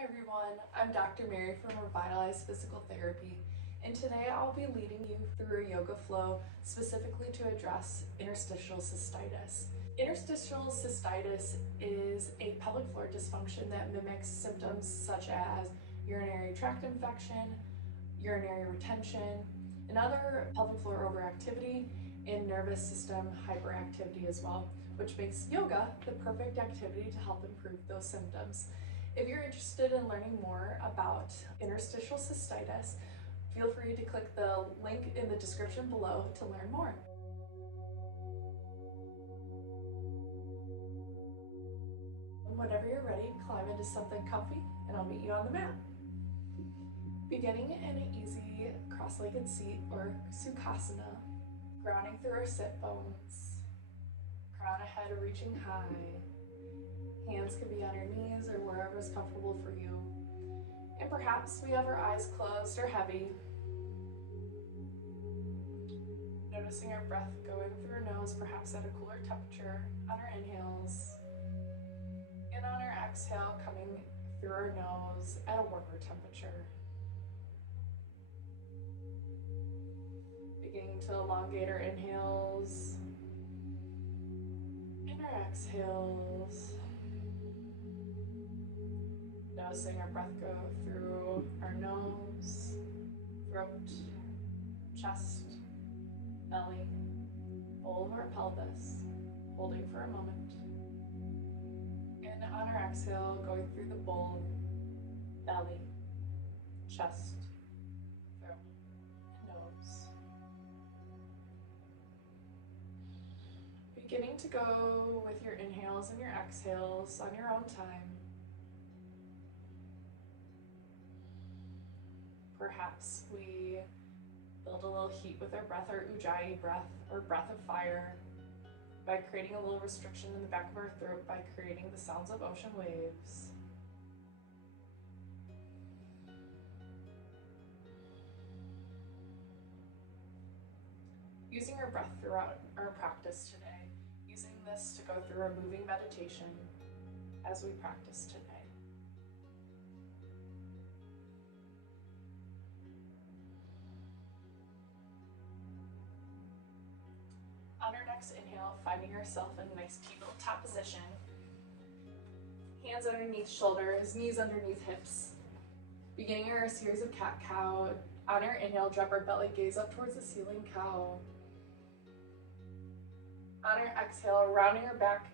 Hi everyone, I'm Dr. Mary from Revitalize Physical Therapy, and today I'll be leading you through a yoga flow specifically to address interstitial cystitis. Interstitial cystitis is a pelvic floor dysfunction that mimics symptoms such as urinary tract infection, urinary retention, and other pelvic floor overactivity and nervous system hyperactivity as well, which makes yoga the perfect activity to help improve those symptoms. If you're interested in learning more about interstitial cystitis, feel free to click the link in the description below to learn more. Whenever you're ready, climb into something comfy and I'll meet you on the mat. Beginning in an easy cross-legged seat or sukhasana, grounding through our sit bones, crown of head reaching high. Hands can be on your knees or wherever is comfortable for you. And perhaps we have our eyes closed or heavy. Noticing our breath going through our nose, perhaps at a cooler temperature on our inhales. And on our exhale, coming through our nose at a warmer temperature. Beginning to elongate our inhales and our exhales. Noticing our breath go through our nose, throat, chest, belly, bowl of our pelvis, holding for a moment. And on our exhale, going through the bowl, belly, chest, throat, and nose. Beginning to go with your inhales and your exhales on your own time. Perhaps we build a little heat with our breath, our ujjayi breath, or breath of fire, by creating a little restriction in the back of our throat by creating the sounds of ocean waves. Using our breath throughout our practice today, using this to go through a moving meditation as we practice today. On our next inhale, finding yourself in a nice tabletop position. Hands underneath shoulders, knees underneath hips. Beginning our series of cat-cow. On our inhale, drop our belly gaze up towards the ceiling, cow. On our exhale, rounding our back,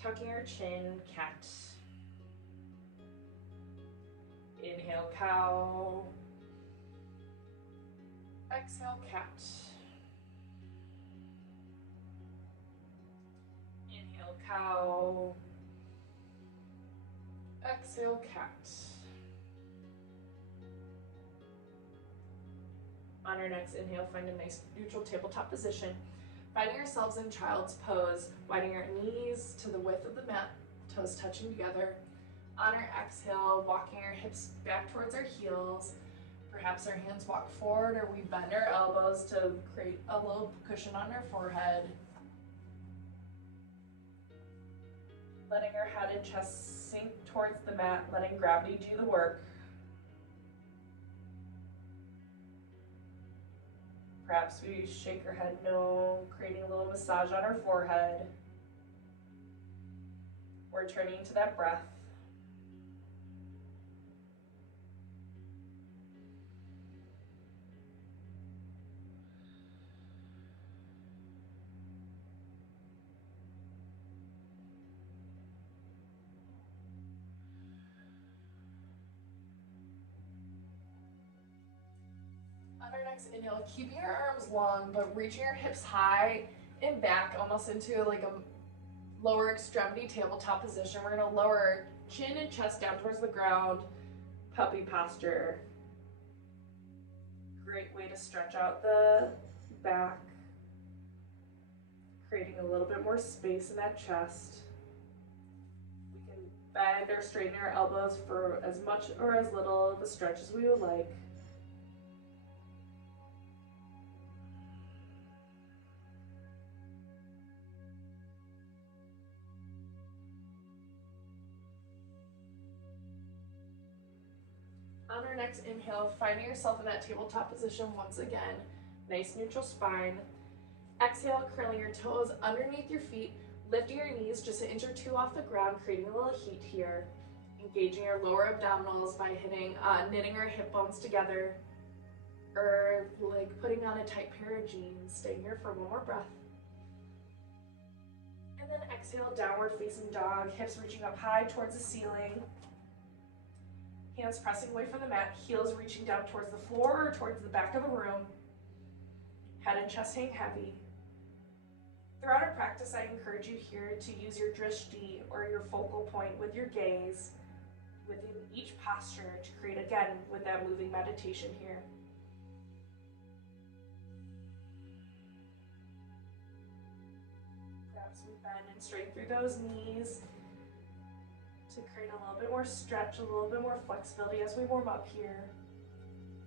tucking our chin, cat. Inhale, cow. Exhale, cat. Inhale, cow. Exhale, cat. On our next inhale, find a nice neutral tabletop position. Finding ourselves in child's pose, widening our knees to the width of the mat, toes touching together. On our exhale, walking our hips back towards our heels. Perhaps our hands walk forward or we bend our elbows to create a little cushion on our forehead. Letting our head and chest sink towards the mat, letting gravity do the work. Perhaps we shake our head no, creating a little massage on our forehead. We're turning to that breath. On our next inhale, keeping your arms long, but reaching your hips high and back, almost into like a lower extremity tabletop position. We're gonna lower our chin and chest down towards the ground, puppy posture. Great way to stretch out the back, creating a little bit more space in that chest. We can bend or straighten our elbows for as much or as little of a stretch as we would like. On our next inhale, finding yourself in that tabletop position once again. Nice neutral spine. Exhale, curling your toes underneath your feet, lifting your knees just an inch or two off the ground, creating a little heat here. Engaging your lower abdominals by knitting our hip bones together, or like putting on a tight pair of jeans. Staying here for one more breath. And then exhale, downward facing dog, hips reaching up high towards the ceiling. Hands pressing away from the mat, heels reaching down towards the floor or towards the back of the room. Head and chest hang heavy. Throughout our practice, I encourage you here to use your drishti, or your focal point, with your gaze within each posture to create, again, with that moving meditation here. Perhaps we bend and straighten through those knees to create a little bit more stretch, a little bit more flexibility as we warm up here.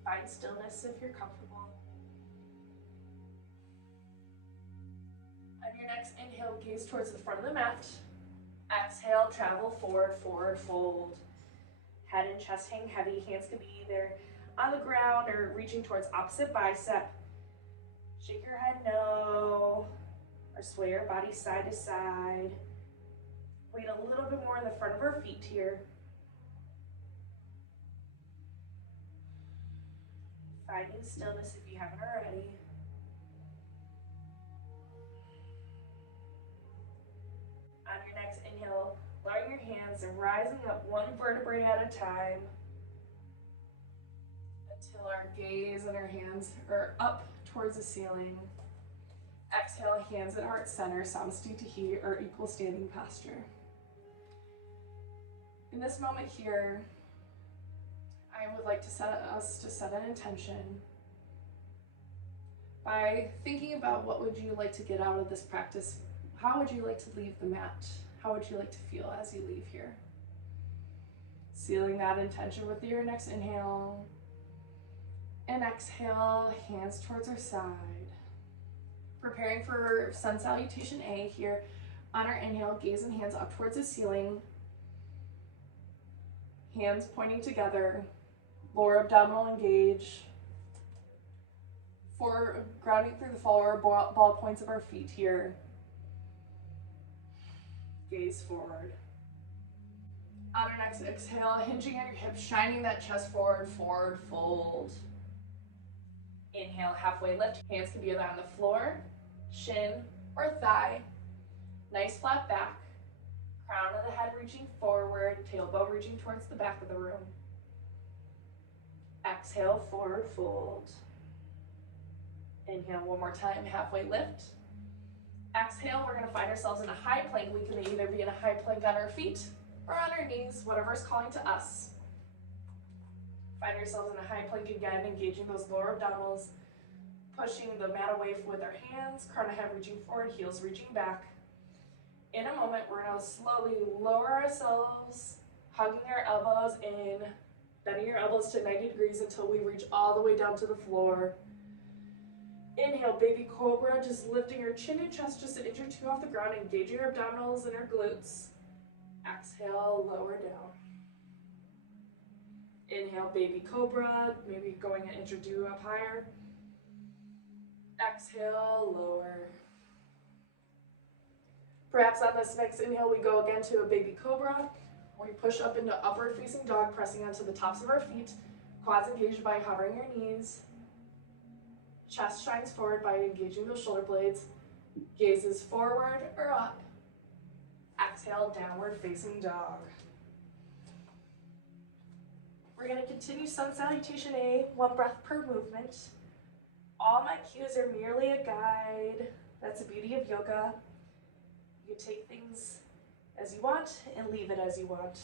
Find stillness if you're comfortable. On your next inhale, gaze towards the front of the mat. Exhale, travel forward, forward fold. Head and chest hang heavy. Hands can be either on the ground or reaching towards opposite bicep. Shake your head no, or sway your body side to side. Weight a little bit more in the front of our feet here. Finding stillness if you haven't already. On your next inhale, lowering your hands and rising up one vertebrae at a time until our gaze and our hands are up towards the ceiling. Exhale, hands at heart center, samastitihi, or equal standing posture. In this moment here, I would like to set an intention by thinking about what would you like to get out of this practice. How would you like to leave the mat? How would you like to feel as you leave here? Sealing that intention with your next inhale and exhale, hands towards our side. Preparing for sun salutation A here. On our inhale, gaze and hands up towards the ceiling. Hands pointing together, lower abdominal engage. For grounding through the floor, ball points of our feet here. Gaze forward. On our next exhale, hinging at your hips, shining that chest forward, forward fold. Inhale, halfway lift. Hands can be either on the floor, shin, or thigh. Nice flat back. Crown of the head reaching forward, tailbone reaching towards the back of the room. Exhale, forward fold. Inhale one more time, halfway lift. Exhale, we're going to find ourselves in a high plank. We can either be in a high plank on our feet or on our knees, whatever's calling to us. Find yourselves in a high plank again, engaging those lower abdominals, pushing the mat away with our hands, crown of head reaching forward, heels reaching back. In a moment, we're going to slowly lower ourselves, hugging our elbows in, bending your elbows to 90 degrees until we reach all the way down to the floor. Inhale, baby cobra, just lifting your chin and chest just an inch or two off the ground, engaging your abdominals and our glutes. Exhale, lower down. Inhale, baby cobra, maybe going an inch or two up higher. Exhale, lower. Perhaps on this next inhale, we go again to a baby cobra. We push up into upward facing dog, pressing onto the tops of our feet. Quads engaged by hovering your knees. Chest shines forward by engaging those shoulder blades. Gazes forward or up. Exhale, downward facing dog. We're going to continue sun salutation A, one breath per movement. All my cues are merely a guide. That's the beauty of yoga. You take things as you want and leave it as you want.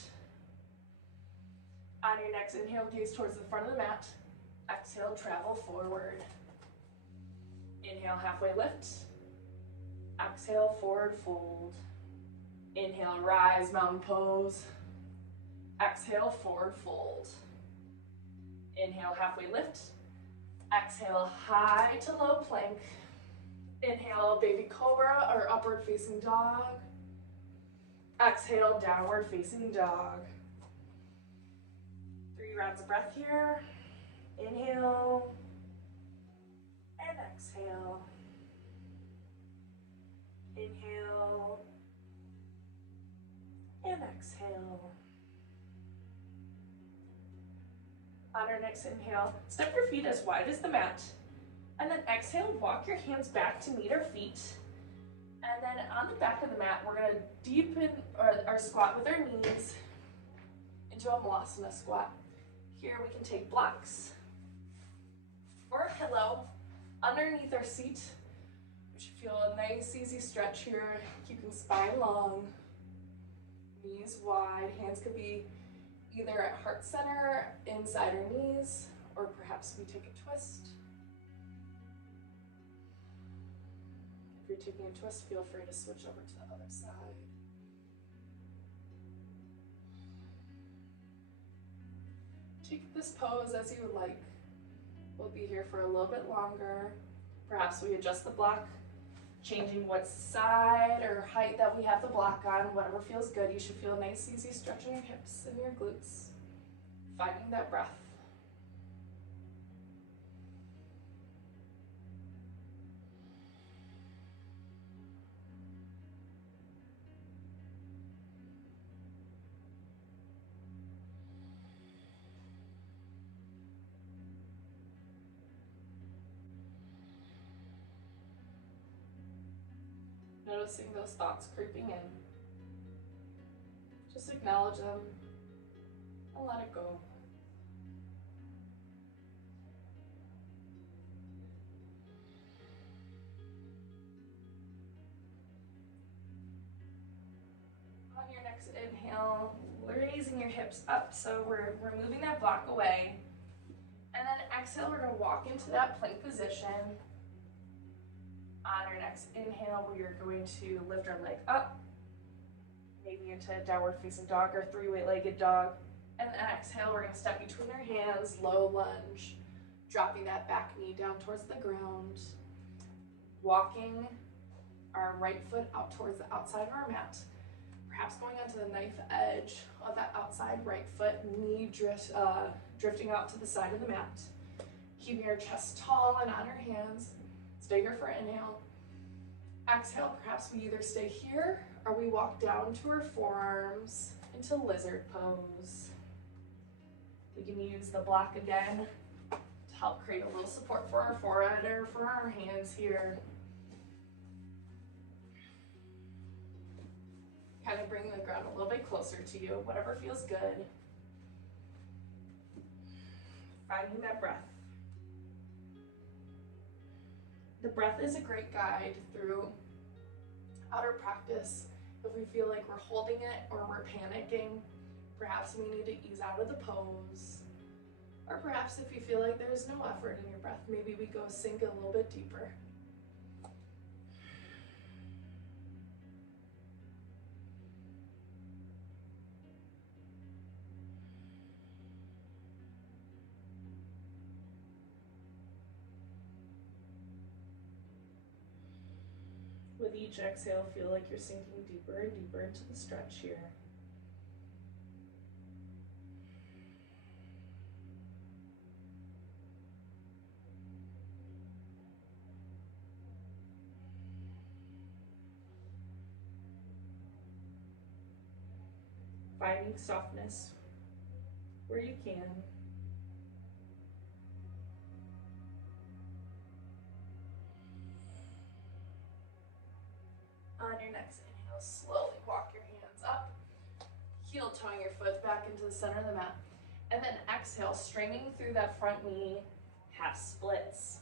On your next inhale, gaze towards the front of the mat. Exhale, travel forward. Inhale, halfway lift. Exhale, forward fold. Inhale, rise, mountain pose. Exhale, forward fold. Inhale, halfway lift. Exhale, high to low plank. Inhale, baby cobra or upward facing dog. Exhale, downward facing dog. 3 rounds of breath here. Inhale and exhale. Inhale and exhale. On our next inhale, step your feet as wide as the mat. And then exhale, walk your hands back to meet our feet. And then on the back of the mat, we're going to deepen our squat with our knees into a malasana squat. Here we can take blocks or a pillow underneath our seat. We should feel a nice, easy stretch here, keeping spine long, knees wide. Hands could be either at heart center, inside our knees, or perhaps we take a twist. If you're taking a twist, feel free to switch over to the other side. Take this pose as you would like. We'll be here for a little bit longer. Perhaps we adjust the block, changing what side or height that we have the block on, whatever feels good. You should feel a nice, easy stretch in your hips and your glutes. Finding that breath. Noticing those thoughts creeping in. Just acknowledge them and let it go. On your next inhale, raising your hips up, so we're moving that block away. And then exhale, we're going to walk into that plank position. On our next inhale, we are going to lift our leg up, maybe into a downward facing dog or three-way legged dog. And then exhale, we're going to step between our hands, low lunge, dropping that back knee down towards the ground, walking our right foot out towards the outside of our mat, perhaps going onto the knife edge of that outside right foot, knee drifting out to the side of the mat, keeping our chest tall and on our hands. Stay here for inhale. Exhale, perhaps we either stay here or we walk down to our forearms into lizard pose. We can use the block again to help create a little support for our forehead or for our hands here. Kind of bringing the ground a little bit closer to you, whatever feels good. Finding that breath. The breath is a great guide through outer practice. If we feel like we're holding it or we're panicking, perhaps we need to ease out of the pose. Or perhaps if you feel like there's no effort in your breath, maybe we go sink a little bit deeper. With each exhale, feel like you're sinking deeper and deeper into the stretch here. Finding softness where you can. On your next inhale, slowly walk your hands up, heel toeing your foot back into the center of the mat. And then exhale, straining through that front knee, half splits.